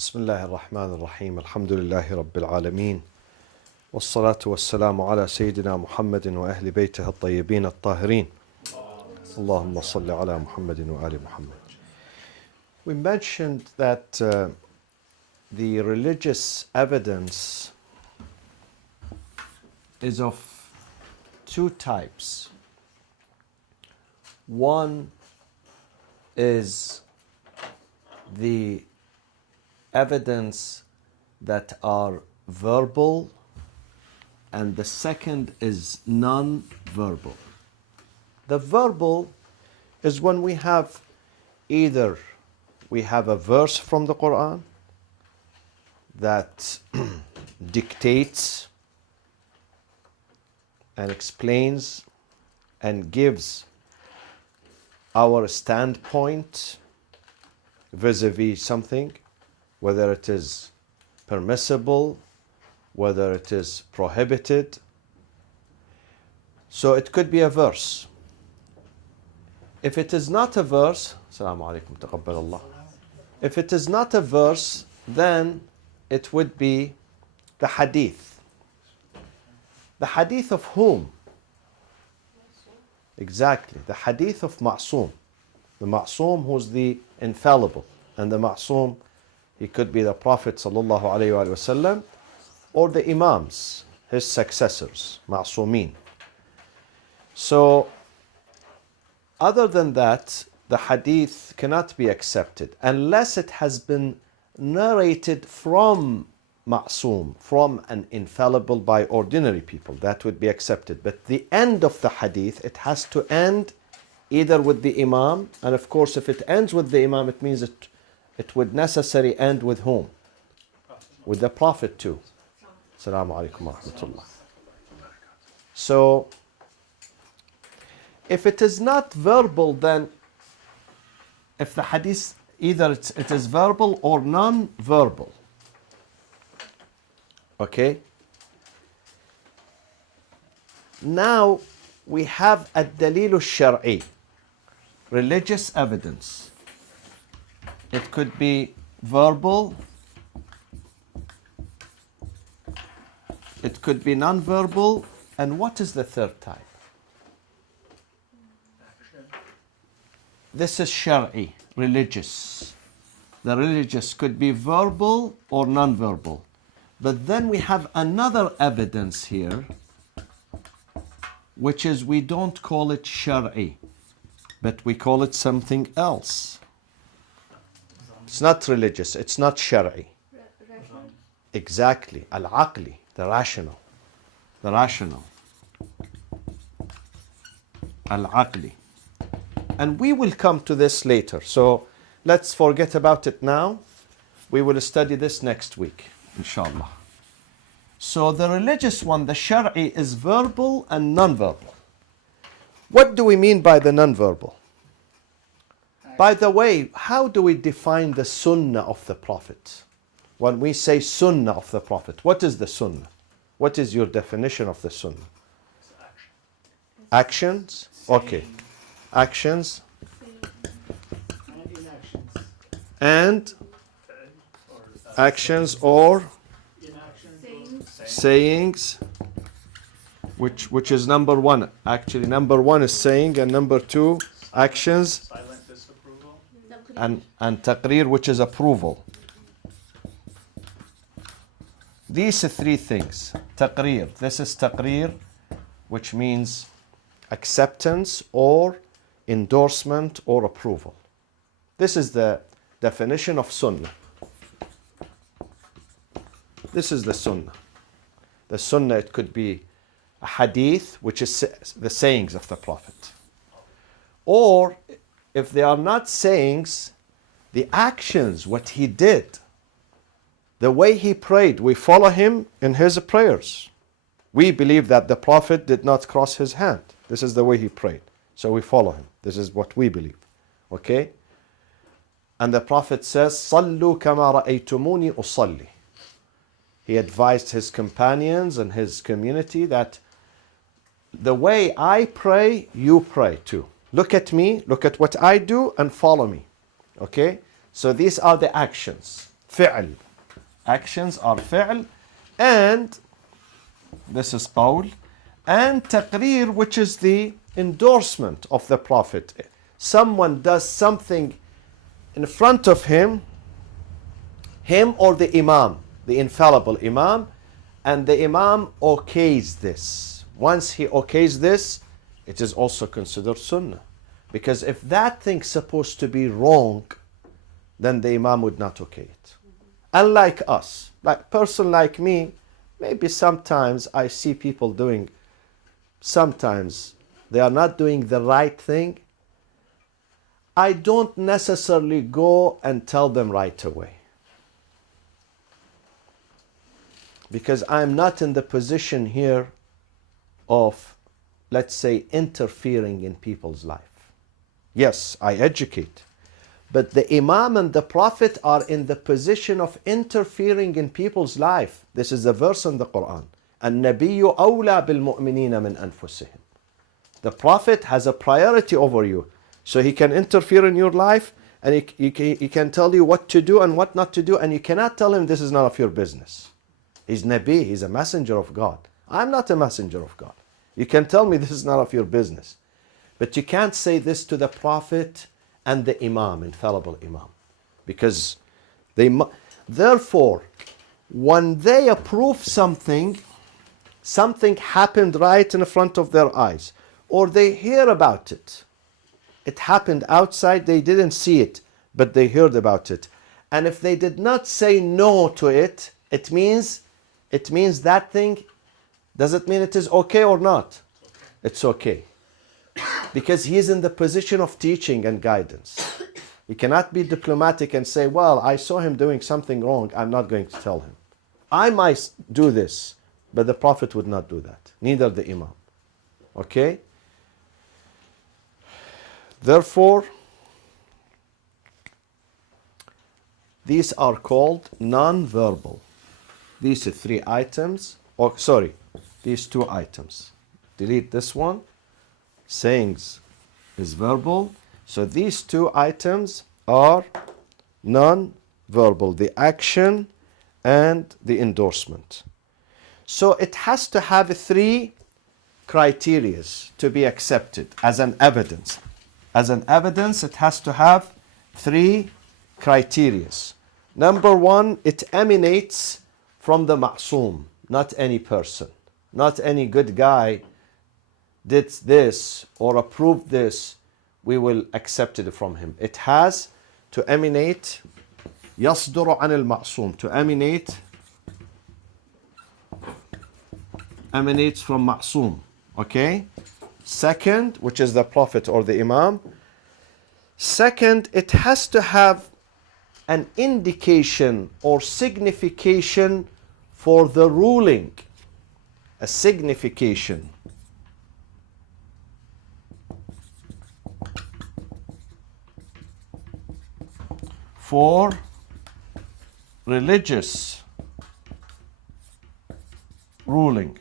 بسم الله الرحمن الرحيم الحمد لله رب العالمين والصلاة والسلام على سيدنا محمد وأهل بيته الطيبين الطاهرين اللهم صل على محمد وآل محمد. We mentioned that the religious evidence is of two types. One is the evidence that are verbal, and the second is non-verbal. The verbal is when we have either we have a verse from the Quran that dictates and explains and gives our standpoint vis-a-vis something, whether it is permissible, whether it is prohibited. So it could be a verse. If it is not a verse, Assalamu alaikum, taqabbal Allah. If it is not a verse, then it would be the hadith. The hadith of whom? Exactly, the hadith of Ma'soom. The Ma'soom who's the infallible. And the Ma'soom, he could be the Prophet sallallahu alayhi wa sallam or the Imams, his successors, Ma'soomeen. So, other than that, the hadith cannot be accepted unless it has been narrated from Ma'soom, from an infallible by ordinary people. That would be accepted. But the end of the hadith, it has to end either with the Imam, and of course if it ends with the Imam, it means it would necessarily end with whom? With the Prophet too. Assalamu alaikum wa rahmatullah. So, if it is not verbal, then if the hadith, either it is verbal or non-verbal. Okay? Now, we have ad-dalil al-shar'i, religious evidence. It could be verbal, it could be non-verbal, and what is the third type? This is shar'i, religious. The religious could be verbal or non-verbal. But then we have another evidence here, which is we don't call it shar'i, but we call it something else. It's not religious, it's not shar'i. Exactly, al-aqli, the rational. The rational. Al-aqli. And we will come to this later. So let's forget about it now. We will study this next week, inshallah. So the religious one, the shar'i, is verbal and non-verbal. What do we mean by the non-verbal? By the way, how do we define the sunnah of the Prophet? When we say sunnah of the Prophet, what is the sunnah? What is your definition of the sunnah? Actions? Okay. Actions. And actions or sayings, which is number one. Actually, number one is saying, and number two, actions. Silent disapproval. And taqreer, which is approval. These are three things. Taqreer. This is taqreer, which means acceptance or endorsement or approval. This is the definition of sunnah. This is the sunnah. The sunnah, it could be a hadith, which is the sayings of the Prophet. Or, if they are not sayings, the actions, what he did, the way he prayed, we follow him in his prayers. We believe that the Prophet did not cross his hand. This is the way he prayed. So we follow him. This is what we believe. Okay? And the Prophet says, "Sallu kama ra'aytumuni usalli." He advised his companions and his community that the way I pray, you pray too. Look at me, look at what I do, and follow me. Okay? So these are the actions. fi'l. Actions are fi'l, and this is qawl, and taqreer, which is the endorsement of the Prophet. Someone does something in front of him or the Imam, the infallible Imam, and the Imam okays this. Once he okays this, it is also considered sunnah. Because if that thing's supposed to be wrong, then the Imam would not okay it. Unlike us, like person like me, maybe sometimes I see people doing, sometimes they are not doing the right thing. I don't necessarily go and tell them right away. Because I'm not in the position here of, let's say, interfering in people's life. Yes, I educate. But the Imam and the Prophet are in the position of interfering in people's life. This is a verse in the Quran. النبي أولى بالمؤمنين من أنفسهم. The Prophet has a priority over you. So he can interfere in your life, and he can tell you what to do and what not to do, and you cannot tell him this is none of your business. He's Nabi, he's a messenger of God. I'm not a messenger of God. You can tell me this is none of your business. But you can't say this to the Prophet and the Imam, infallible Imam. Because therefore, when they approve something happened right in front of their eyes, or they hear about it. It happened outside, they didn't see it, but they heard about it. And if they did not say no to it, it means that thing, does it mean it is okay or not? It's okay. Because he is in the position of teaching and guidance. He cannot be diplomatic and say, well, I saw him doing something wrong, I'm not going to tell him. I might do this, but the Prophet would not do that. Neither the Imam. Okay? Therefore, these are called non-verbal. These are three items, these two items. Delete this one. Sayings is verbal. So these two items are non-verbal, the action and the endorsement. So it has to have three criteria to be accepted as an evidence. As an evidence, it has to have three criteria. Number one, it emanates from the ma'soom, not any person. Not any good guy did this or approved this, we will accept it from him. It has to emanate, يصدر عن المعصوم, to emanates from ma'soom. Okay? Second, which is the Prophet or the Imam. Second, it has to have an indication or signification for the ruling. A signification. For religious ruling.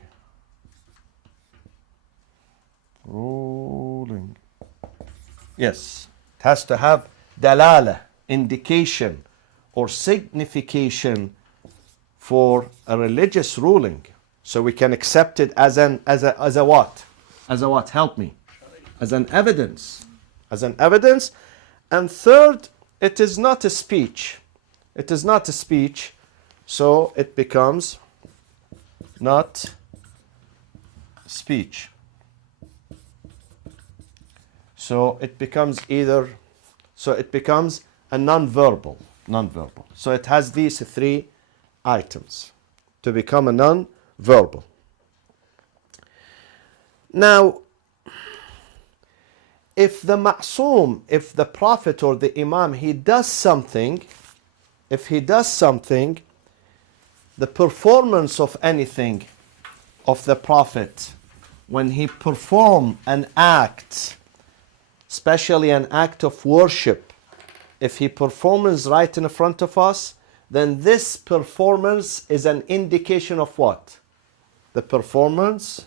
Yes, it has to have dalala, indication or signification for a religious ruling. So we can accept it as a what? As a what? Help me. As an evidence. As an evidence. And third, it is not a speech. It is not a speech, so it becomes not speech. So it becomes a non-verbal. So it has these three items to become a non-verbal. Now, if the ma'soom, if the Prophet or the Imam, if he does something, the performance of anything of the Prophet, when he perform an act, especially an act of worship, if he performs right in front of us, then this performance is an indication of what? The performance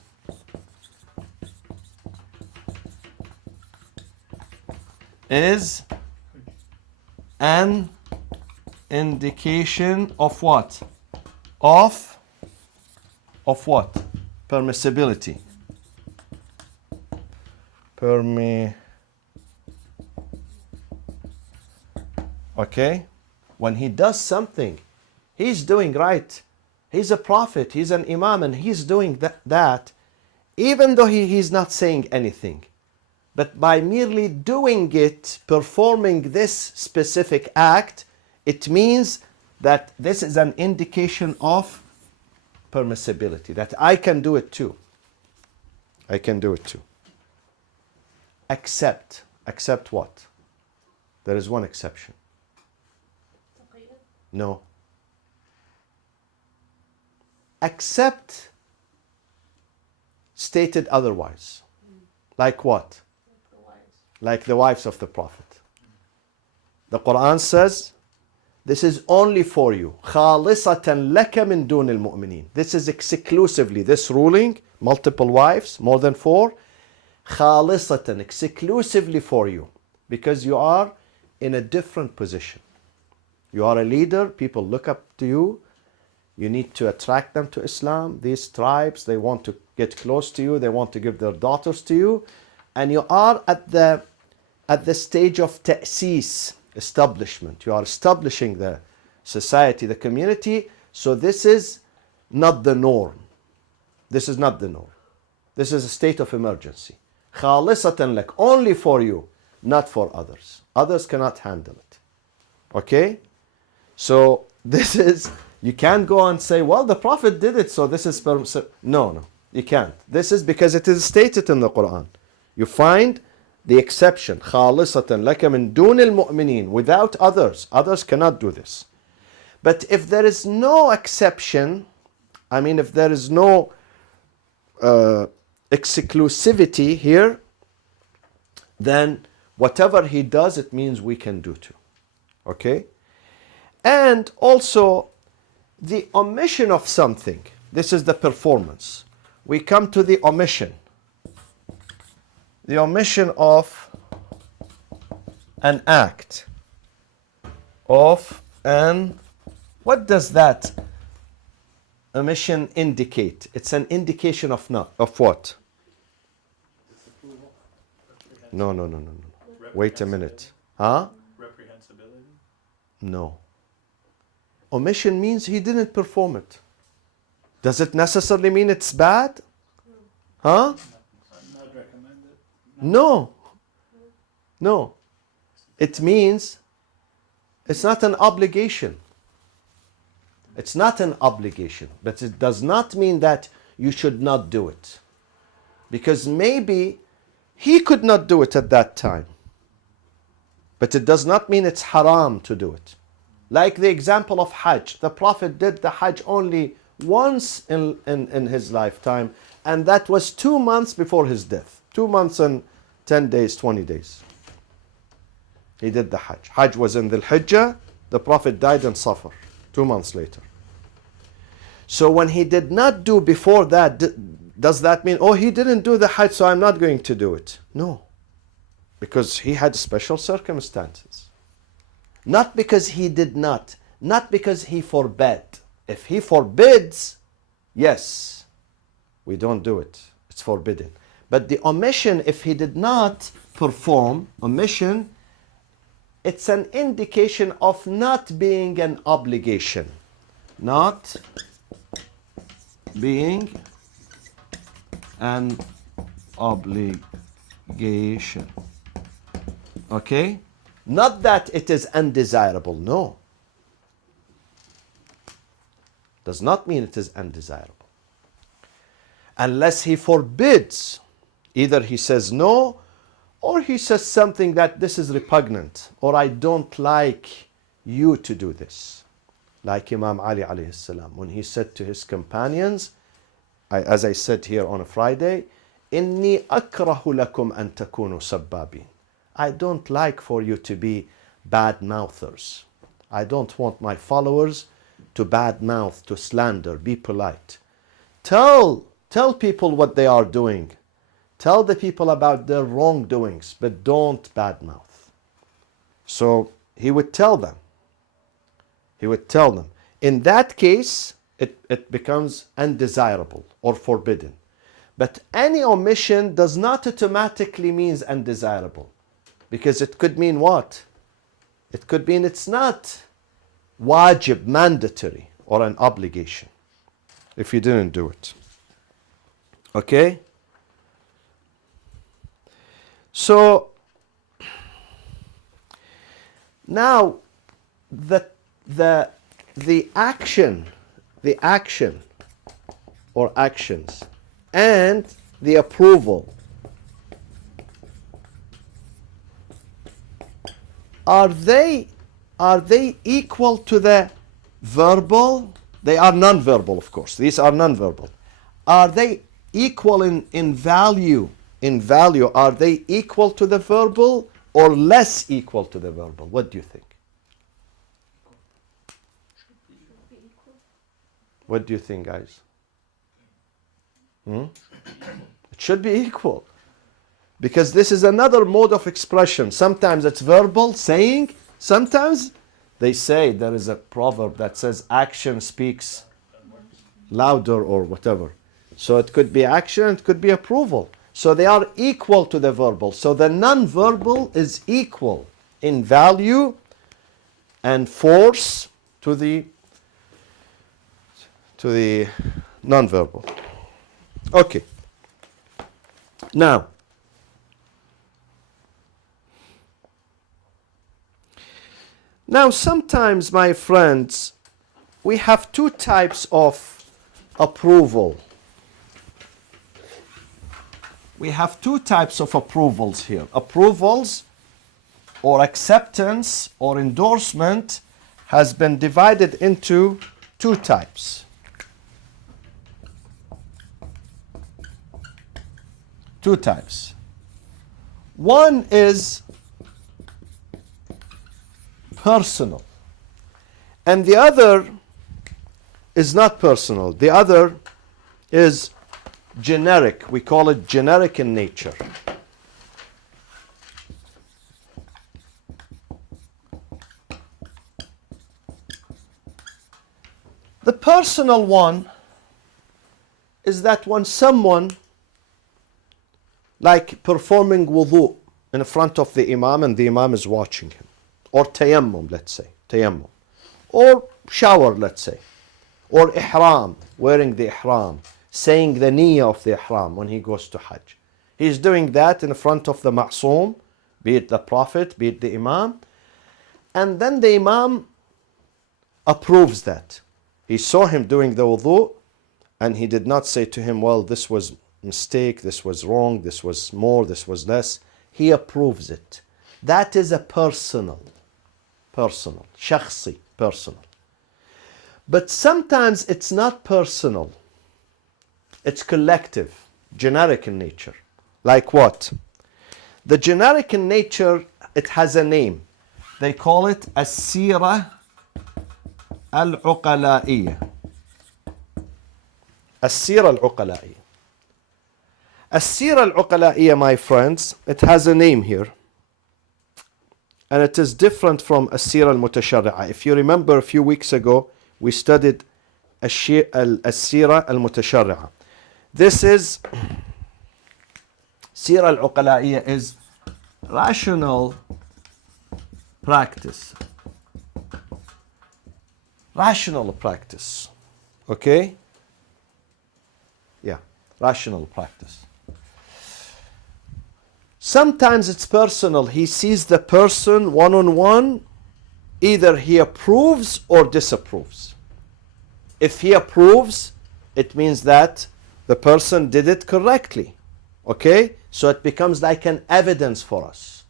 is an indication of what? Of what? Permissibility. Okay? When he does something, he's doing right. He's a prophet, he's an imam, and he's doing that even though he's not saying anything. But by merely doing it, performing this specific act, it means that this is an indication of permissibility, that I can do it too. I can do it too. Except what? There is one exception. No. Except stated otherwise. Like what? Like the wives of the Prophet. The Quran says, this is only for you. خَالِصَةً لَكَ مِن دُونِ الْمُؤْمِنِينَ. This is exclusively, this ruling, multiple wives, more than 4, خَالِصَةً, exclusively for you. Because you are in a different position. You are a leader, people look up to you. You need to attract them to Islam. These tribes, they want to get close to you. They want to give their daughters to you. And you are at the stage of ta'sis, establishment. You are establishing the society, the community. So this is not the norm. This is not the norm. This is a state of emergency. خَالِصَةً لَكَ, only for you, not for others. Others cannot handle it. Okay? So this is, you can't go and say, well, the Prophet did it, so this is permissible. No, you can't. This is because it is stated in the Quran. You find the exception, خَالِصَةً لَكَ مِن دُونِ الْمُؤْمِنِينَ, without others. Others cannot do this. But if there is no exception, I mean, if there is no exclusivity here, then whatever he does, it means we can do too. Okay? And also, the omission of something. This is the performance. We come to the omission. The omission of an act. What does that omission indicate? It's an indication of what? No. Wait a minute. Huh? Reprehensibility? No. Omission means he didn't perform it. Does it necessarily mean it's bad? Huh? Not recommended? No. It means it's not an obligation. It's not an obligation, but it does not mean that you should not do it. Because maybe he could not do it at that time. But it does not mean it's haram to do it. Like the example of Hajj. The Prophet did the Hajj only once in his lifetime, and that was 2 months before his death. 2 months and 10 days, 20 days. He did the Hajj. Hajj was in the Hijjah. The Prophet died in Safar, 2 months later. So when he did not do before that, does that mean, oh, he didn't do the Hajj, so I'm not going to do it? No. Because he had special circumstances. Not because he did not. Not because he forbade. If he forbids, yes, we don't do it. It's forbidden. But the omission, if he did not perform, omission, it's an indication of not being an obligation. Not being an obligation. Okay? Not that it is undesirable, no. Does not mean it is undesirable. Unless he forbids, either he says no, or he says something that this is repugnant, or I don't like you to do this. Like Imam Ali alayhi salam, when he said to his companions, as I said here on a Friday, إِنِّي أَكْرَهُ لَكُمْ أَن تَكُونُوا سَبَّابِينَ. I don't like for you to be bad mouthers. I don't want my followers to bad mouth, to slander. Be polite. Tell people what they are doing. Tell the people about their wrongdoings, but don't bad mouth. So he would tell them. He would tell them. In that case, it becomes undesirable or forbidden. But any omission does not automatically mean undesirable. Because it could mean what? It could mean it's not wajib, mandatory, or an obligation if you didn't do it. Okay? So, now the action or actions and the approval, are they equal to the verbal? They are non-verbal, of course. These are non-verbal. Are they equal in value? In value, are they equal to the verbal or less equal to the verbal? What do you think? What do you think, guys? It should be equal. Because this is another mode of expression. Sometimes it's verbal, saying. Sometimes they say, there is a proverb that says action speaks louder or whatever. So it could be action, it could be approval. So they are equal to the verbal. So the non-verbal is equal in value and force to the non-verbal. Okay. Now, sometimes, my friends, we have two types of approval. We have two types of approvals here. Approvals or acceptance or endorsement has been divided into two types. Two types. One is personal, and the other is not personal. The other is generic. We call it generic in nature. The personal one is that when someone, like performing wudu in front of the imam and the imam is watching him, or tayammum, let's say, tayammum, or shower, let's say, or ihram, wearing the ihram, saying the niyyah of the ihram when he goes to Hajj. He's doing that in front of the ma'soom, be it the Prophet, be it the imam, and then the imam approves that. He saw him doing the wudu, and he did not say to him, well, this was mistake, this was wrong, this was more, this was less. He approves it. That is a personal, shakhsi, personal. But sometimes it's not personal. It's collective, generic in nature. Like what? The generic in nature, it has a name. They call it as-sira al-uqala'iyya. As-sira al-uqala'iyya. As-sira al-uqala'iyya, my friends, it has a name here. And it is different from as-sira al-mutasharri'a. If you remember a few weeks ago, we studied as-sira al-mutasharri'a. This is, sira al-uqala'iyya is rational practice. Rational practice. Okay? Yeah, rational practice. Sometimes it's personal. He sees the person one-on-one. Either he approves or disapproves. If he approves, it means that the person did it correctly. Okay? So it becomes like an evidence for us.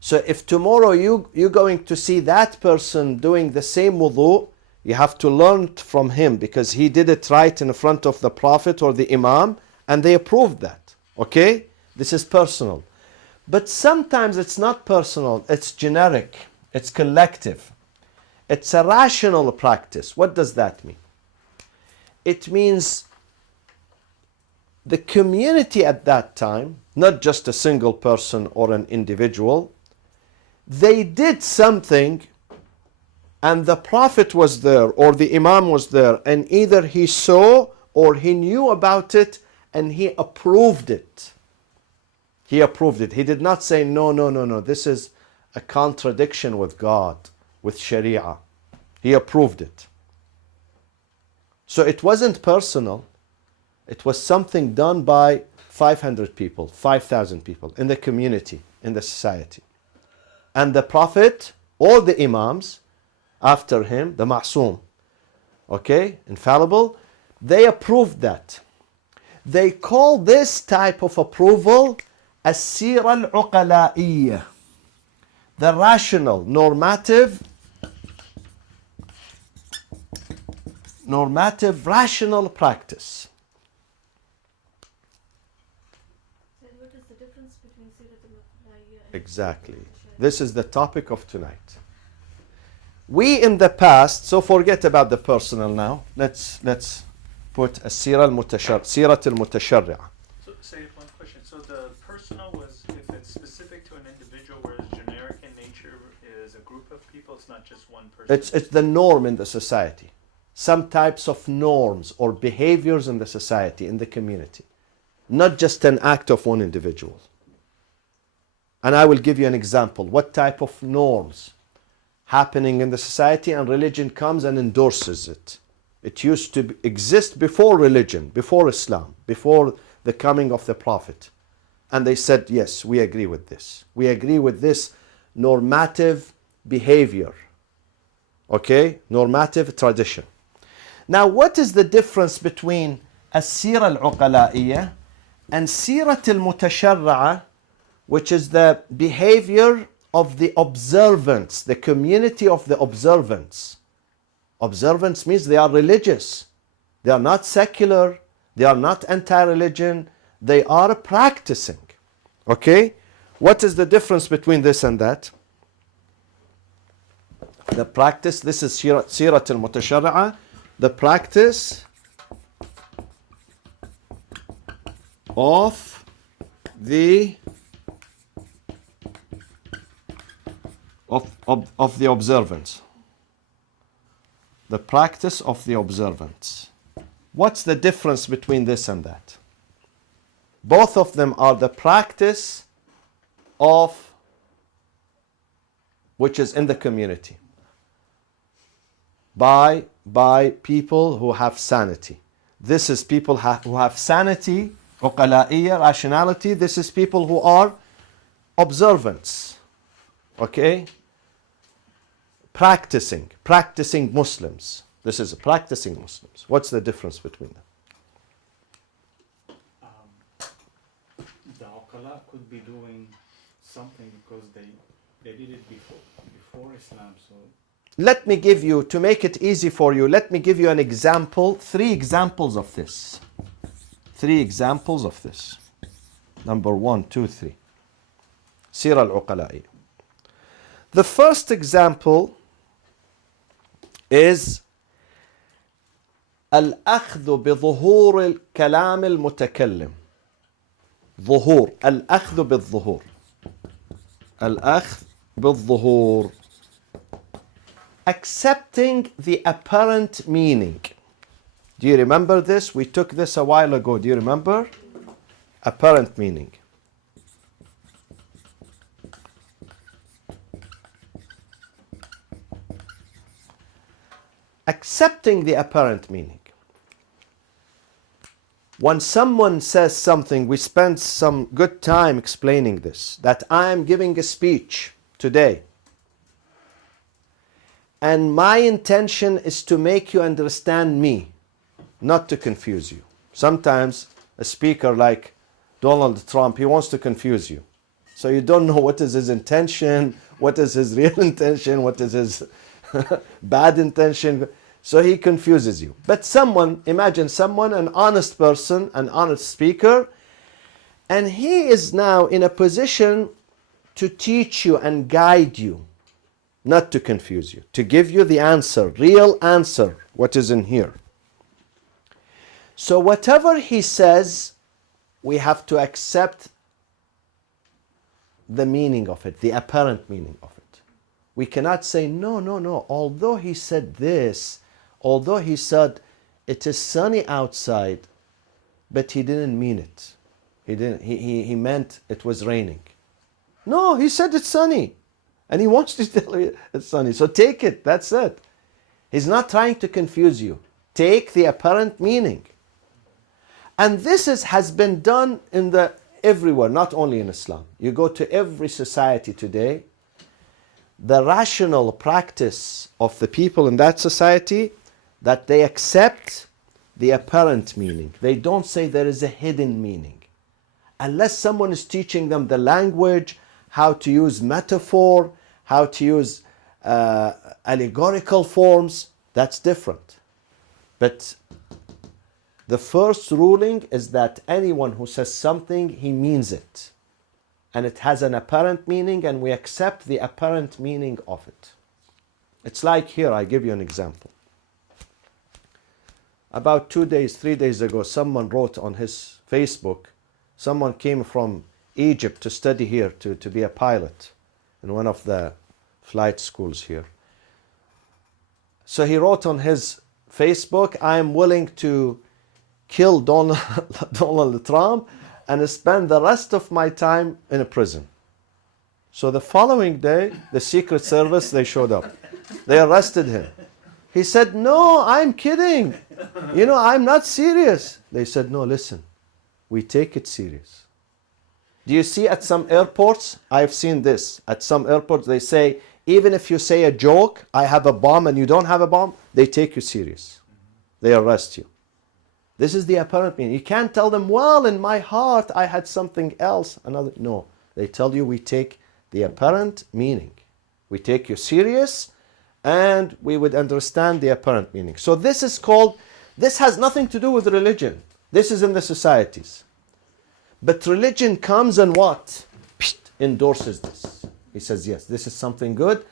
So if tomorrow you're going to see that person doing the same wudu, you have to learn from him because he did it right in front of the Prophet or the Imam and they approved that. Okay? This is personal. But sometimes it's not personal, it's generic, it's collective. It's a rational practice. What does that mean? It means the community at that time, not just a single person or an individual, they did something and the Prophet was there or the Imam was there, and either he saw or he knew about it and he approved it. He approved it. He did not say, no, no, no, no, this is a contradiction with God, with Sharia. He approved it. So it wasn't personal. It was something done by 500 people, 5,000 people in the community, in the society. And the Prophet, all the Imams after him, the Ma'soom, okay, infallible, they approved that. They call this type of approval as-sira al-uqala'iyyah, the rational, normative, rational practice. So what is the difference between Sirat al-Uqala'iyyah and Exactly. This is the topic of tonight. We in the past, so forget about the personal now. Let's put a Sirat al-Mutasharri'ah. So, say one question. So the personal was if it's specific to an individual, whereas generic in nature is a group of people. It's not just one person. It's the norm in the society. Some types of norms or behaviors in the society, in the community. Not just an act of one individual. And I will give you an example. What type of norms happening in the society, and religion comes and endorses it. It used to exist before religion, before Islam, before the coming of the Prophet. And they said, yes, we agree with this. We agree with this normative behavior. Okay? Normative tradition. Now, what is the difference between as-sira al-uqala'iyyah and sirat al-mutasharra'ah, which is the behavior of the observants, the community of the observants? Observants means they are religious. They are not secular. They are not anti-religion. They are practicing. Okay? What is the difference between this and that? The practice, this is sirat al-mutasharra'ah, the practice of the observance. The practice of the observance. What's the difference between this and that? Both of them are the practice of which is in the community by people who have sanity. This is people who have sanity, uqala'iyyah, rationality. This is people who are observants. Okay? Practicing Muslims. This is practicing Muslims. What's the difference between them? The Uqala could be doing something because they did it before Islam. So Let me give you, to make it easy for you, let me give you an example, 3 examples of this. 3 examples of this. Number 1, 2, 3. Sira al-Uqala'i. The first example is الأخذ بظهور الكلام المتكلم. ظهور. الأخذ بالظهور. الأخذ بالظهور. Accepting the apparent meaning. Do you remember this? We took this a while ago. Do you remember? Apparent meaning. Accepting the apparent meaning. When someone says something, we spend some good time explaining this, that I am giving a speech today. And my intention is to make you understand me, not to confuse you. Sometimes a speaker like Donald Trump, he wants to confuse you. So you don't know what is his intention, what is his real intention, what is his bad intention. So he confuses you. But someone, imagine someone, an honest person, an honest speaker, and he is now in a position to teach you and guide you. Not to confuse you, to give you the answer, real answer, what is in here. So whatever he says, we have to accept the meaning of it, the apparent meaning of it. We cannot say, no, no, no. Although he said this, although he said it is sunny outside, but he didn't mean it. He didn't. He meant it was raining. No, he said it's sunny. And he wants to tell you it's sunny. So take it. That's it. He's not trying to confuse you. Take the apparent meaning. And this has been done everywhere, not only in Islam. You go to every society today, the rational practice of the people in that society, that they accept the apparent meaning. They don't say there is a hidden meaning. Unless someone is teaching them the language, how to use metaphor, how to use allegorical forms, that's different. But the first ruling is that anyone who says something, he means it. And it has an apparent meaning, and we accept the apparent meaning of it. It's like here, I give you an example. About 3 days ago, someone wrote on his Facebook, someone came from Egypt to study here, to be a pilot in one of the flight schools here. So he wrote on his Facebook, I am willing to kill Donald Trump and spend the rest of my time in a prison. So the following day, the Secret Service, they showed up. They arrested him. He said, no, I'm kidding. I'm not serious. They said, no, listen, we take it serious. Do you see at some airports, I've seen this, at some airports they say, even if you say a joke, I have a bomb and you don't have a bomb, they take you serious. They arrest you. This is the apparent meaning. You can't tell them, well, in my heart I had something else. No, they tell you we take the apparent meaning. We take you serious and we would understand the apparent meaning. So this has nothing to do with religion. This is in the societies. But religion comes and what? Endorses this. He says, yes, this is something good.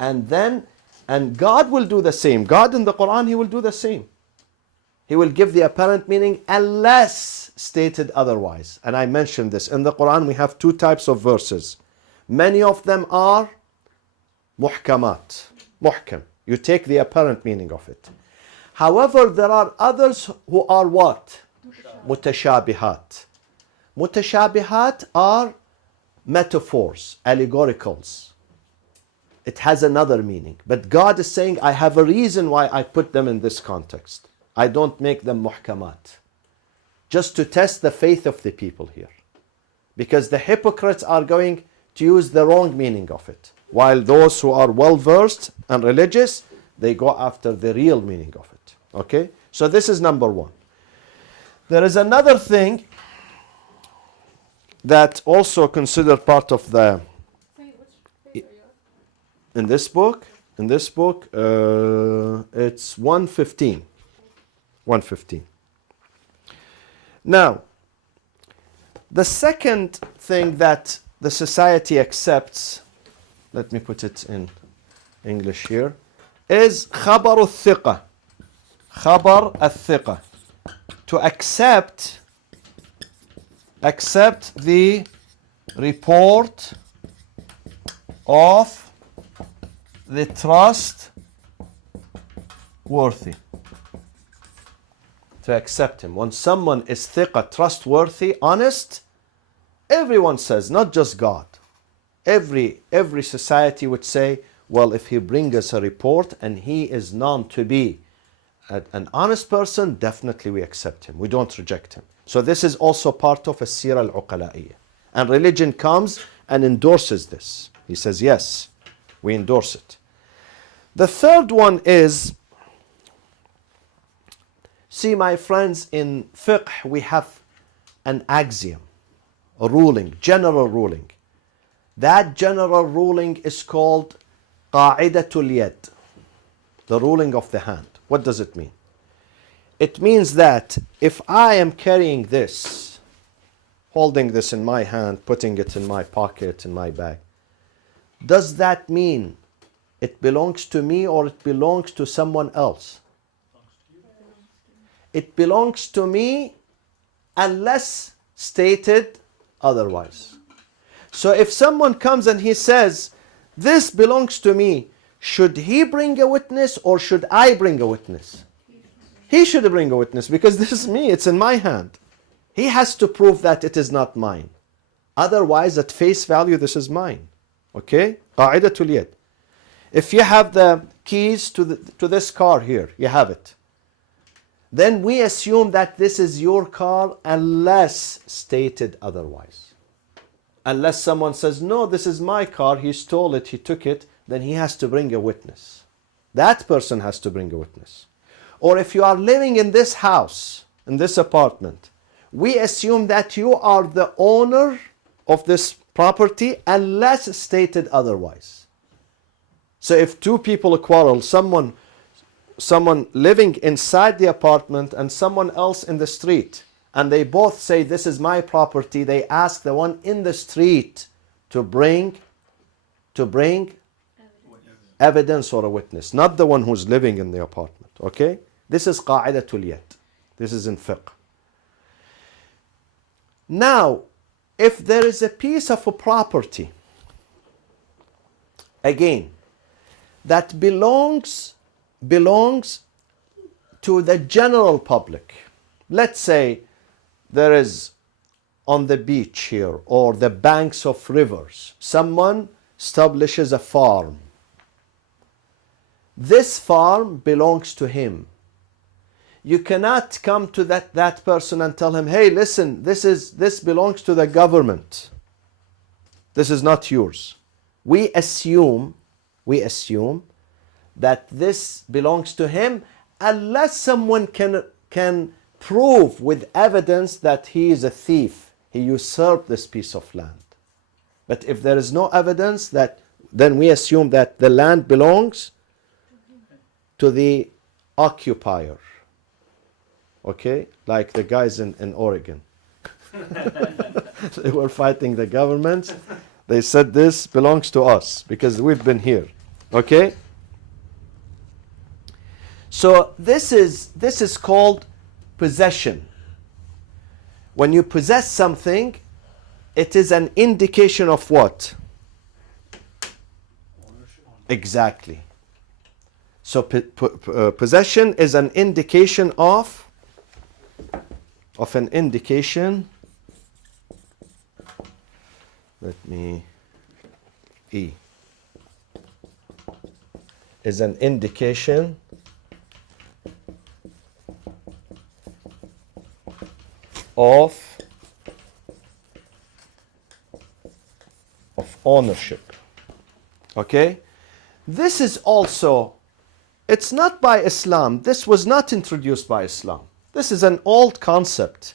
And God will do the same. God in the Quran, He will do the same. He will give the apparent meaning unless stated otherwise. And I mentioned this. In the Quran, we have 2 types of verses. Many of them are muhkamat. Muhkam. You take the apparent meaning of it. However, there are others who are what? Mutashabihat. Mutashabihat are metaphors, allegoricals. It has another meaning. But God is saying, I have a reason why I put them in this context. I don't make them muhkamat. Just to test the faith of the people here. Because the hypocrites are going to use the wrong meaning of it. While those who are well versed and religious, they go after the real meaning of it. Okay? So this is number 1. There is another thing that also considered part of the... Sorry, which page are you on? In this book, it's 115. 115. Now, the second thing that the society accepts, let me put it in English here, is خبر الثقة. خبر الثقة. To accept the report of the trustworthy. To accept him. When someone is thiqa, trustworthy, honest, everyone says, not just God. Every society would say, well, if he brings us a report and he is known to be an honest person, definitely we accept him. We don't reject him. So this is also part of a sira al-uqala'iyya. And religion comes and endorses this. He says, yes, we endorse it. The third one is, see, my friends, in fiqh we have an axiom, a ruling, general ruling. That general ruling is called qa'idatul yad, the ruling of the hand. What does it mean? It means that if I am carrying this, holding this in my hand, putting it in my pocket, in my bag, does that mean it belongs to me or it belongs to someone else? It belongs to me unless stated otherwise. So if someone comes and he says, This belongs to me. Should he bring a witness or should I bring a witness? He should bring a witness because this is me, it's in my hand. He has to prove that it is not mine. Otherwise, at face value, this is mine. Okay? قاعدة اليد. If you have the keys to this car here, you have it. Then we assume that this is your car unless stated otherwise. Unless someone says, no, this is my car, he stole it, he took it, then he has to bring a witness. That person has to bring a witness. Or if you are living in this house, in this apartment, we assume that you are the owner of this property unless stated otherwise. So if two people quarrel, someone living inside the apartment and someone else in the street, and they both say this is my property, they ask the one in the street to bring evidence or a witness, not the one who's living in the apartment. Okay? This is qa'idatul yad. This is in fiqh. Now, if there is a piece of a property, again, that belongs to the general public. Let's say there is on the beach here or the banks of rivers, someone establishes a farm. This farm belongs to him. You cannot come to that person and tell him, hey, listen, this belongs to the government. This is not yours. We assume that this belongs to him unless someone can prove with evidence that he is a thief. He usurped this piece of land. But if there is no evidence, then we assume that the land belongs to the occupier. Okay? Like the guys in Oregon. They were fighting the government. They said this belongs to us because we've been here. Okay? So this is called possession. When you possess something, it is an indication of what? Exactly. So possession is an indication of an indication. Let me is an indication of ownership. Okay? This is also, it's not by Islam. This was not introduced by Islam. This is an old concept.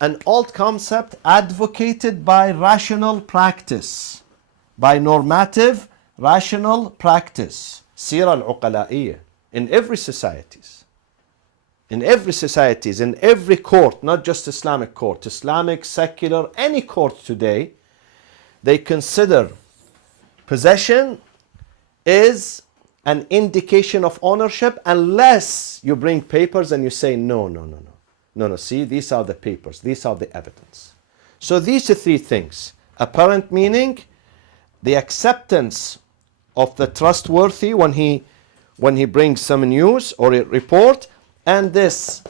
An old concept advocated by rational practice, by normative rational practice. Sira al-uqala'iyya. In every societies. In every societies, in every court, not just Islamic court, Islamic, secular, any court today, they consider possession is an indication of ownership unless you bring papers and you say, no, see, these are the papers, these are the evidence. So these are three things. Apparent meaning, the acceptance of the trustworthy when he brings some news or a report, and this,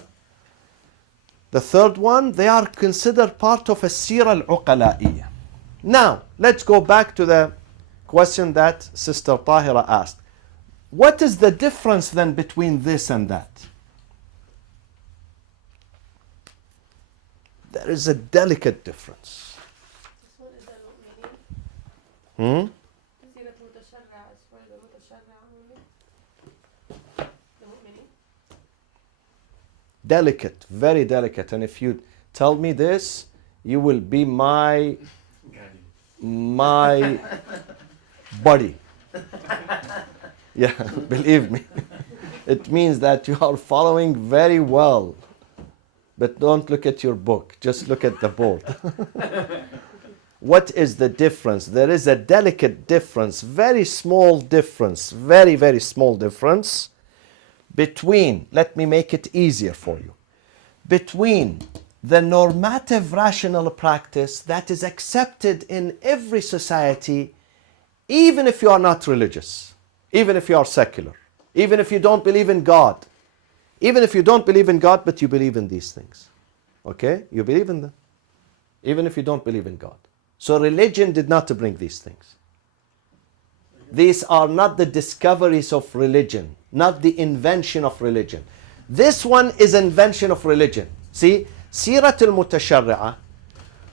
the third one, they are considered part of a sira al-uqala'iyya. Now, let's go back to the question that Sister Tahira asked. What is the difference then between this and that? There is a delicate difference. This one is a mu'minin. صيغة متشرع is for the متشرع only. The mu'minin. Delicate, very delicate. And if you tell me this, you will be my buddy. Yeah, believe me. It means that you are following very well. But don't look at your book, just look at the board. What is the difference? There is a delicate difference, very small difference, very, very small difference between, let me make it easier for you, between the normative rational practice that is accepted in every society even if you are not religious, even if you are secular, even if you don't believe in God, even if you don't believe in God, but you believe in these things. Okay? You believe in them. Even if you don't believe in God. So religion did not bring these things. These are not the discoveries of religion, not the invention of religion. This one is invention of religion. See, Sirat al-Mutasharri'ah,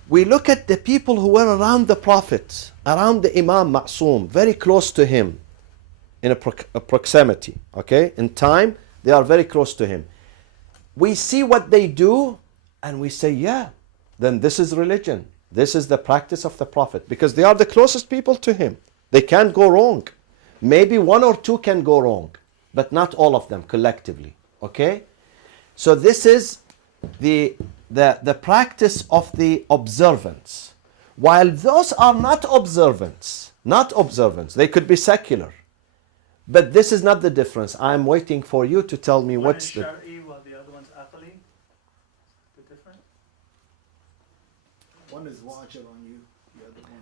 we look at the people who were around the Prophet, around the Imam Ma'soom, very close to him, in a proximity, okay? In time, they are very close to him. We see what they do, and we say, yeah, then this is religion. This is the practice of the Prophet, because they are the closest people to him. They can't go wrong. Maybe one or two can go wrong, but not all of them collectively, okay? So this is the practice of the observance. While those are not observants, they could be secular. But this is not the difference. I'm waiting for you to tell me One what's is the... Shar'i while the other one's Aqli. The difference? One is wajib on you, the other one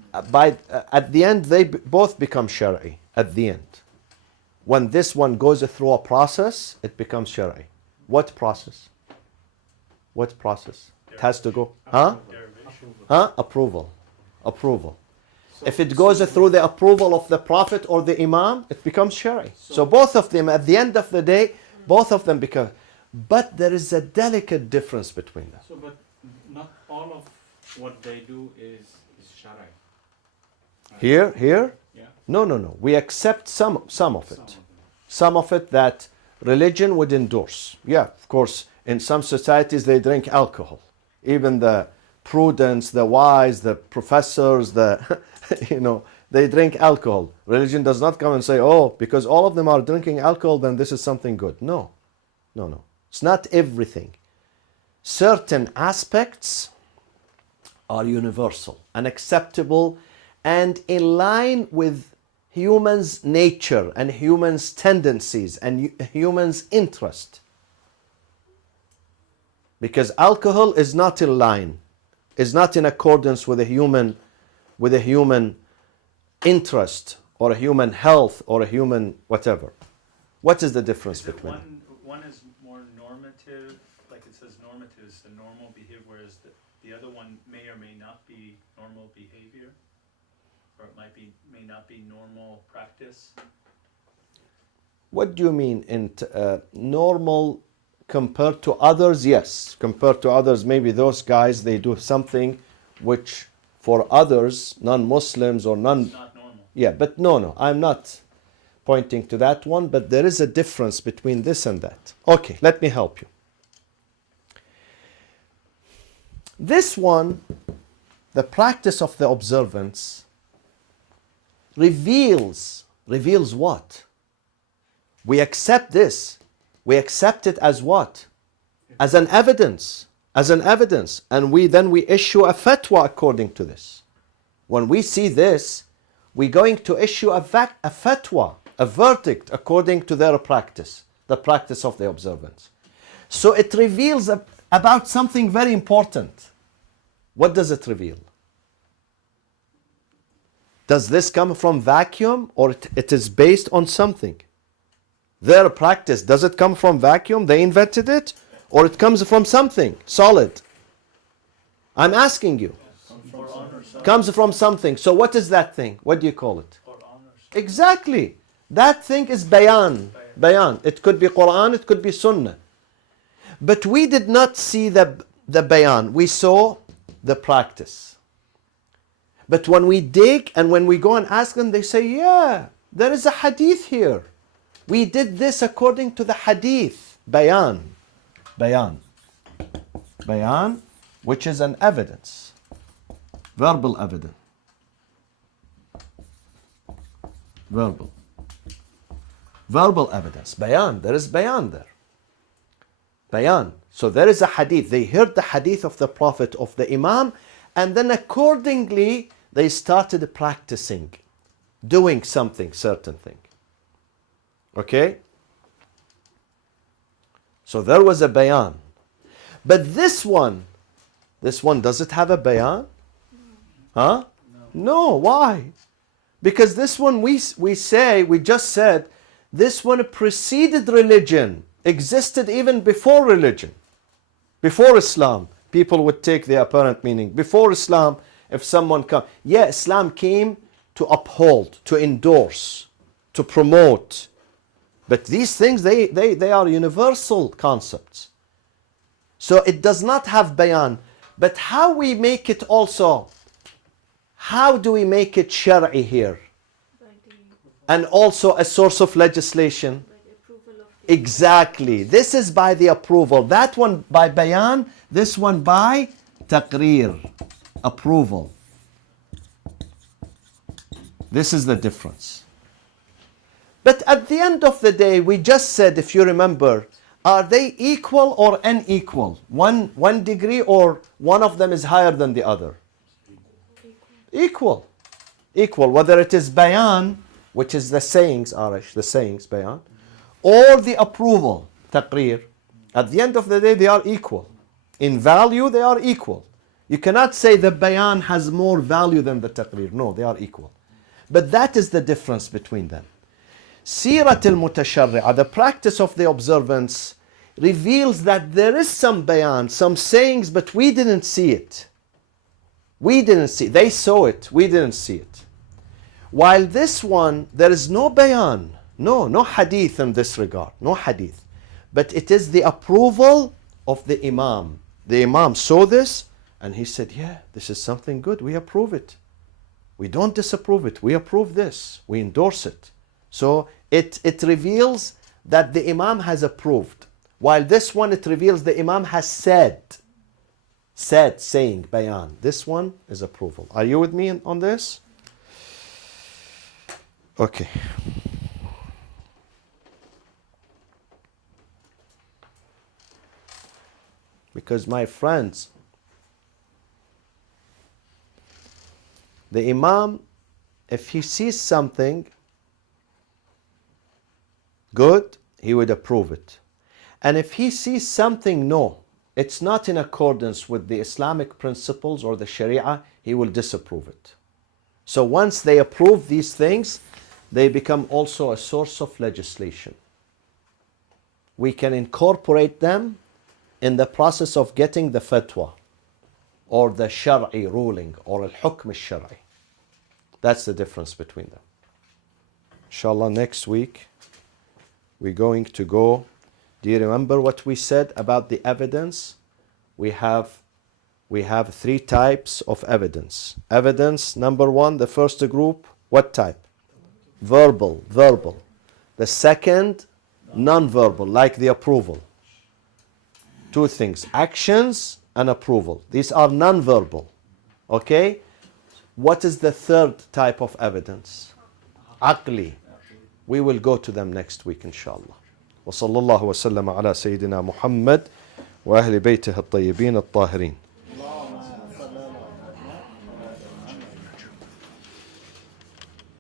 is... At the end, they both become Shar'i. At the end. When this one goes through a process, it becomes Shar'i. What process? What process? It has to go... Huh? Derivation. Huh? Approval. Approval. If it goes through the approval of the Prophet or the Imam, it becomes Shari. So both of them, at the end of the day, both of them become... But there is a delicate difference between them. So, but not all of what they do is Sharai. Here? Yeah. No. We accept some of Some it. of them. Some of it that religion would endorse. Yeah, of course, in some societies they drink alcohol. Even the prudents, the wise, the professors, they drink alcohol. Religion does not come and say, oh, because all of them are drinking alcohol, then this is something good. No. It's not everything. Certain aspects are universal and acceptable and in line with humans' nature and humans' tendencies and humans' interest. Because alcohol is not in line, is not in accordance with a human interest or a human health or a human whatever. What is the difference Is it between them? one is more normative, like it says normative is the normal behavior, whereas the other one may or may not be normal behavior, or it may not be normal practice. What do you mean in normal compared to others? Yes, compared to others, maybe those guys, they do something which for others, non-Muslims or It's not normal. Yeah, but no, I'm not pointing to that one, but there is a difference between this and that. Okay, let me help you. This one, the practice of the observance, reveals what? We accept this. We accept it as what? As an evidence. And we issue a fatwa according to this. When we see this, we're going to issue a fatwa, a verdict according to their practice, the practice of the observance. So it reveals about something very important. What does it reveal? Does this come from vacuum or it is based on something? Their practice, does it come from vacuum? They invented it? Or it comes from something solid? I'm asking you. Or honor some, Comes from something. So what is that thing? What do you call it? or honor some. Exactly. That thing is bayan. Bayan. It could be Quran, it could be Sunnah. But we did not see the bayan. We saw the practice. But when we dig and when we go and ask them, they say, yeah, there is a hadith here. We did this according to the hadith. Bayan. Bayan. Bayan, which is an evidence. Verbal evidence. Verbal evidence. Bayan. There is bayan there. Bayan. So there is a hadith. They heard the hadith of the Prophet, of the Imam, and then accordingly they started practicing, doing something, certain thing. Okay? So there was a bayan. But this one, does it have a bayan? Huh? No. Why? Because this one we just said, this one preceded religion, existed even before religion. Before Islam, people would take the apparent meaning. Before Islam, if someone come, yeah, Islam came to uphold, to endorse, to promote. But these things, they are universal concepts. So it does not have bayan. But how we make it also, how do we make it shari here? By the, And also a source of legislation? by the approval of the Exactly. This is by the approval. That one by bayan, this one by taqreer, approval. This is the difference. But at the end of the day, we just said, if you remember, are they equal or unequal? One degree, or one of them is higher than the other? Equal. Equal. Whether it is bayan, which is the sayings, Arish, the sayings, bayan, or the approval, taqreer. At the end of the day, they are equal. In value, they are equal. You cannot say the bayan has more value than the taqreer. No, they are equal. But that is the difference between them. Sirat al-Mutasharri'ah, the practice of the observance, reveals that there is some bayan, some sayings, but we didn't see it. We didn't see it. They saw it. We didn't see it. While this one, there is no bayan. No hadith in this regard. No hadith. But it is the approval of the Imam. The Imam saw this and he said, yeah, this is something good. We approve it. We don't disapprove it. We approve this. We endorse it. So it reveals that the Imam has approved. While this one, it reveals the Imam has said, saying, bayan. This one is approval. Are you with me on this? Okay. Because my friends, the Imam, if he sees something good, he would approve it. And if he sees something, no, it's not in accordance with the Islamic principles or the Sharia, he will disapprove it. So once they approve these things, they become also a source of legislation. We can incorporate them in the process of getting the fatwa or the Shar'i ruling or al-hukm al-Shar'i. That's the difference between them. Inshallah, next week we're going to go. Do you remember what we said about the evidence? We have 3 types of evidence. Evidence number 1, the first group, what type? Verbal. The second, non-verbal, like the approval. 2 things, actions and approval. These are non-verbal. Okay? What is the third type of evidence? Aqli. We will go to them next week, inshallah. وصلى الله وسلم على سيدنا محمد وأهل بيته الطيبين الطاهرين.